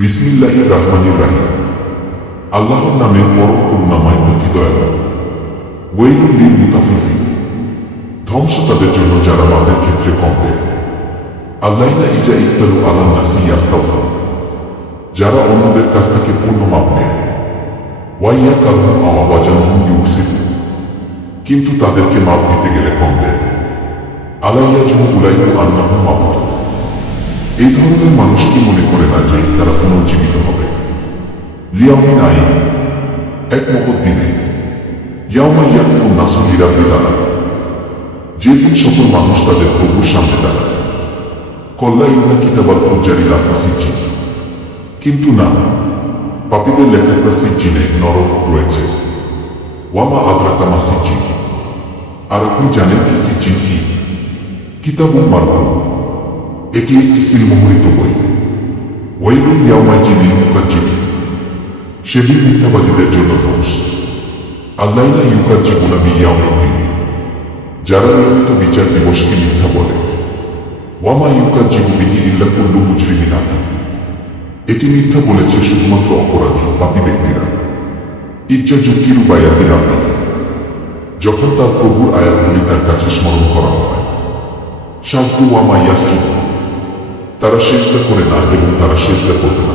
বিসমিল্লাহ রহমানির রাহিম। আল্লাহর নামে পরম করুণাময় অতি দয়ালু। ওয়াইলুল লিল মুতাফিফিন ধ্বংস তাদের জন্য যারা মাপের ক্ষেত্রে কম দেয়। আল্লাইনা ইজা ইত্তালু আলা নাসি ইয়াস্তাউফা। যারা অন্যদের কাছ থেকে পূর্ণ মাপ নেয়। ওয়াইয়া কালহু আওয়াবাজানহুম ইউসিফ কিন্তু তাদেরকে মাপ দিতে গেলে কম দেয়। আলাইয়া জুমু উলাইকু আন্নাহু মাবুদ। এই ধরনের মানুষ কি মনে করে না যে তারা পুনর্জীবিত হবে। লিয়াউমিন আই এক মহৎ দিনে। ইয়াউমা ইয়াকুমুন নাসু যেদিন সকল মানুষ তাদের প্রভুর সামনে দাঁড়াবে কল্লা ইন্না কিতাবাল ফুজ্জারি লাফা সিজ্জিন কিন্তু না, পাপীদের লেখাটা সিজ্জিনে নরক রয়েছে। ওয়ামা আদ্রাকামা সিজ্জিন। আর আপনি জানেন কি সিজ্জিন কি? কিতাবুল মারকুম। এটি একটি সিলমোহরিত বই ওয়াইলুল ইয়াউমাইজিদিন মুকাজ্জিবিন সেদিন মিথ্যাবাদীদের জন্য ধ্বংস আল্লাইনা ইউকাজ্জিবুনা বিয়াউমিদ্দিন যারা নিয়মিত বিচার দিবসকে মিথ্যা বলে ওয়ামা ইউকাজ্জিবু বিহি ইল্লা কুল্লু মুজরিমিন আথিম এটি মিথ্যা বলেছে শুধুমাত্র অপরাধী পাপী ব্যক্তিরা ইজ্জা যুক্তির উপায়াতির আপনি যখন তার প্রভুর আয়াতগুলি তার কাছে স্মরণ করা হয় শাফদু ওয়ামা ইয়াসজুদু তারা সেজদা করে না এবং তারা সেজদা করবে না।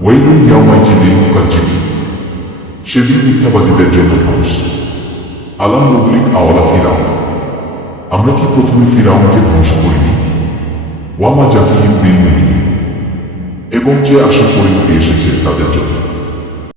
ওয়াইলুন ইয়াউমাইজি লিল জীবী সেদিন মিথ্যাবাদীদের জন্য ধ্বংস। আলাম মুগলিক আওয়ালা ফিরাও আমরা কি প্রথমে ফিরাউনকে ধ্বংস করিনি? ওয়ামা জাফিহিম মুমিনিন এবং যে আশা পরিণতি এসেছে তাদের জন্য।